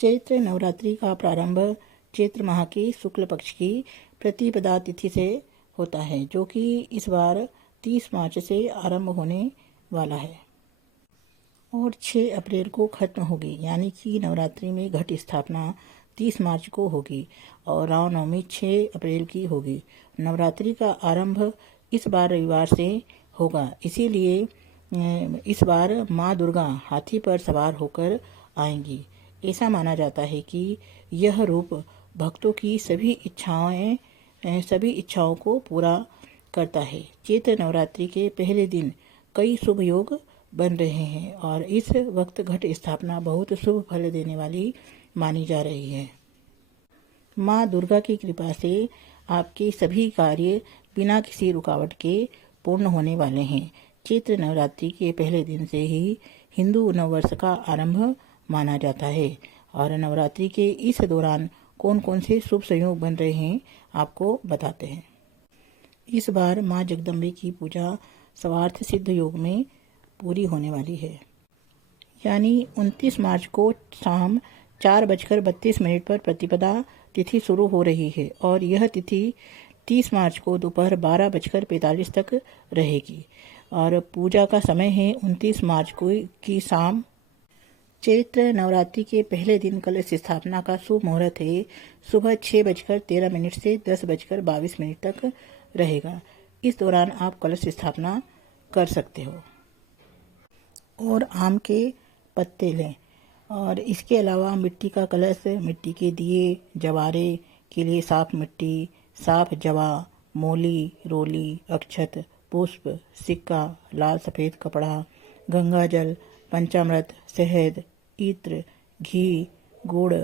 चैत्र नवरात्रि का प्रारंभ चैत्र माह की शुक्ल पक्ष की प्रतिपदा तिथि से होता है, जो कि इस बार 30 मार्च से आरंभ होने वाला है और 6 अप्रैल को खत्म होगी। यानी कि नवरात्रि में घट स्थापना 30 मार्च को होगी और रामनवमी 6 अप्रैल की होगी। नवरात्रि का आरंभ इस बार रविवार से होगा, इसीलिए इस बार माँ दुर्गा हाथी पर सवार होकर आएंगी। ऐसा माना जाता है कि यह रूप भक्तों की सभी इच्छाओं को पूरा करता है। चैत्र नवरात्रि के पहले दिन कई शुभ योग बन रहे हैं और इस वक्त घट स्थापना बहुत शुभ फल देने वाली मानी जा रही है। माँ दुर्गा की कृपा से आपके सभी कार्य बिना किसी रुकावट के पूर्ण होने वाले हैं। चैत्र नवरात्रि के पहले दिन से ही हिंदू नववर्ष का आरंभ माना जाता है और नवरात्रि के इस दौरान कौन कौन से शुभ संयोग बन रहे हैं आपको बताते हैं। इस बार माँ जगदम्बे की पूजा सर्वार्थ सिद्ध योग में पूरी होने वाली है। यानी 29 मार्च को शाम 4:32 पर प्रतिपदा तिथि शुरू हो रही है और यह तिथि 30 मार्च को दोपहर 12:45 तक रहेगी और पूजा का समय है 29 मार्च को की शाम। चैत्र नवरात्रि के पहले दिन कलश स्थापना का शुभ मुहूर्त है सुबह 6:13 से 10:22 तक रहेगा। इस दौरान आप कलश स्थापना कर सकते हो और आम के पत्ते लें और इसके अलावा मिट्टी का कलश, मिट्टी के दिए, जवारे के लिए साफ मिट्टी, साफ जवा, मोली, रोली, अक्षत, पुष्प, सिक्का, लाल सफ़ेद कपड़ा, गंगा जल, पंचामृत, शहद, इत्र, घी, गुड़,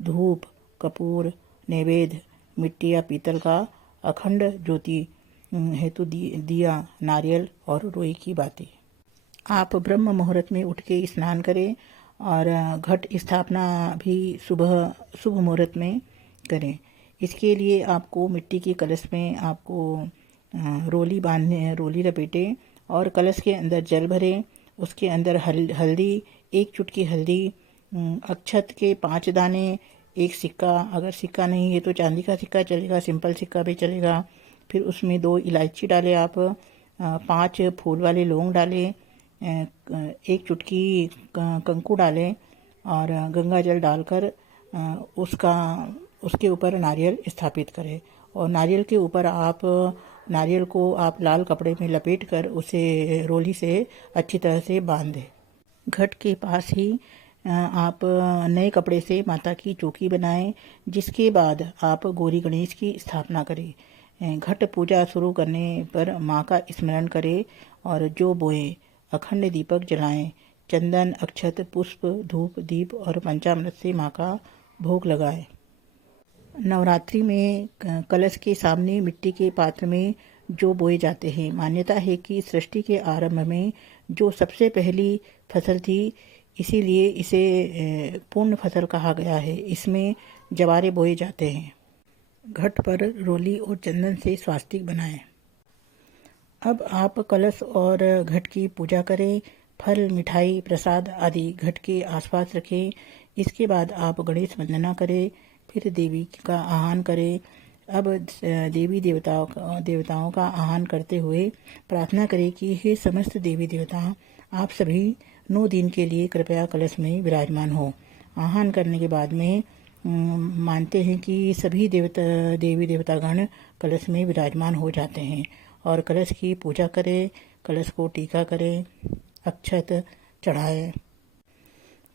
धूप, कपूर, नैवेद्य, मिट्टी या पीतल का अखंड ज्योति हेतु दिया, नारियल और रुई की बाती। आप ब्रह्म मुहूर्त में उठ के स्नान करें और घट स्थापना भी सुबह शुभ मुहूर्त में करें। इसके लिए आपको मिट्टी के कलश में आपको रोली लपेटें और कलश के अंदर जल भरें। उसके अंदर हल्दी, 1 चुटकी हल्दी, अक्षत के 5 दाने, 1 सिक्का, अगर सिक्का नहीं है तो चांदी का सिक्का चलेगा, सिंपल सिक्का भी चलेगा। फिर उसमें 2 इलायची डालें आप, 5 फूल वाले लौंग डालें, 1 चुटकी कंकु डालें और गंगा जल डालकर उसके ऊपर नारियल स्थापित करें और नारियल के ऊपर नारियल को आप लाल कपड़े में लपेट कर उसे रोली से अच्छी तरह से बांध दें। घट के पास ही आप नए कपड़े से माता की चौकी बनाएं, जिसके बाद आप गौरी गणेश की स्थापना करें। घट पूजा शुरू करने पर माँ का स्मरण करें और जो बोए अखंड दीपक जलाएं, चंदन, अक्षत, पुष्प, धूप, दीप और पंचामृत से माँ का भोग लगाएं। नवरात्रि में कलश के सामने मिट्टी के पात्र में जो बोए जाते हैं, मान्यता है कि सृष्टि के आरंभ में जो सबसे पहली फसल थी, इसीलिए इसे पूर्ण फसल कहा गया है। इसमें जवारे बोए जाते हैं। घट पर रोली और चंदन से स्वास्तिक बनाएं। अब आप कलश और घट की पूजा करें। फल, मिठाई, प्रसाद आदि घट के आसपास रखें। इसके बाद आप गणेश वंदना करें, फिर देवी का आह्वान करें। अब देवी देवताओं का आह्वान करते हुए प्रार्थना करें कि हे समस्त देवी देवता, आप सभी 9 दिन के लिए कृपया कलश में विराजमान हो। आह्वान करने के बाद में मानते हैं कि सभी देवी देवतागण कलश में विराजमान हो जाते हैं और कलश की पूजा करें, कलश को टीका करें, अक्षत चढ़ाएं,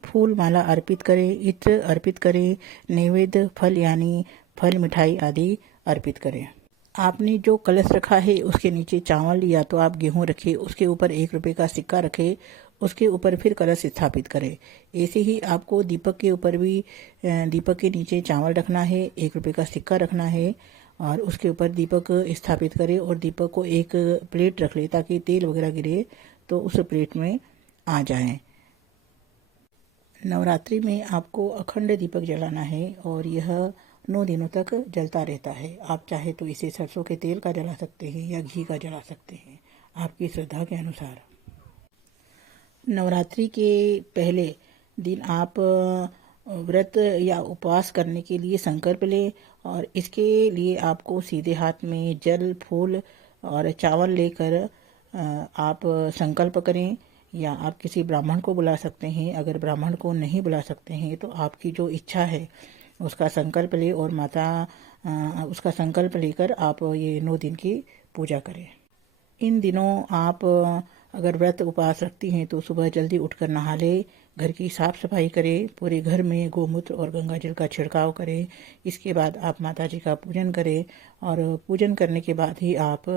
फूल माला अर्पित करें, इत्र अर्पित करें, नैवेद्य फल यानी फल, मिठाई आदि अर्पित करें। आपने जो कलश रखा है उसके नीचे चावल या तो आप गेहूं रखें, उसके ऊपर 1 रुपये का सिक्का रखें, उसके ऊपर फिर कलश स्थापित करें। ऐसे ही आपको दीपक के ऊपर भी दीपक के नीचे चावल रखना है, 1 रुपये का सिक्का रखना है और उसके ऊपर दीपक स्थापित करें और दीपक को एक प्लेट रख ले ताकि तेल वगैरह गिरे तो उस प्लेट में आ जाए। नवरात्रि में आपको अखंड दीपक जलाना है और यह 9 दिनों तक जलता रहता है। आप चाहे तो इसे सरसों के तेल का जला सकते हैं या घी का जला सकते हैं, आपकी श्रद्धा के अनुसार। नवरात्रि के पहले दिन आप व्रत या उपवास करने के लिए संकल्प लें और इसके लिए आपको सीधे हाथ में जल, फूल और चावल लेकर आप संकल्प करें, या आप किसी ब्राह्मण को बुला सकते हैं। अगर ब्राह्मण को नहीं बुला सकते हैं तो आपकी जो इच्छा है उसका संकल्प लें और उसका संकल्प लेकर आप ये 9 दिन की पूजा करें। इन दिनों आप अगर व्रत उपवास रखती हैं तो सुबह जल्दी उठकर नहा लें, घर की साफ सफाई करें, पूरे घर में गोमूत्र और गंगा जल का छिड़काव करें। इसके बाद आप माता जी का पूजन करें और पूजन करने के बाद ही आप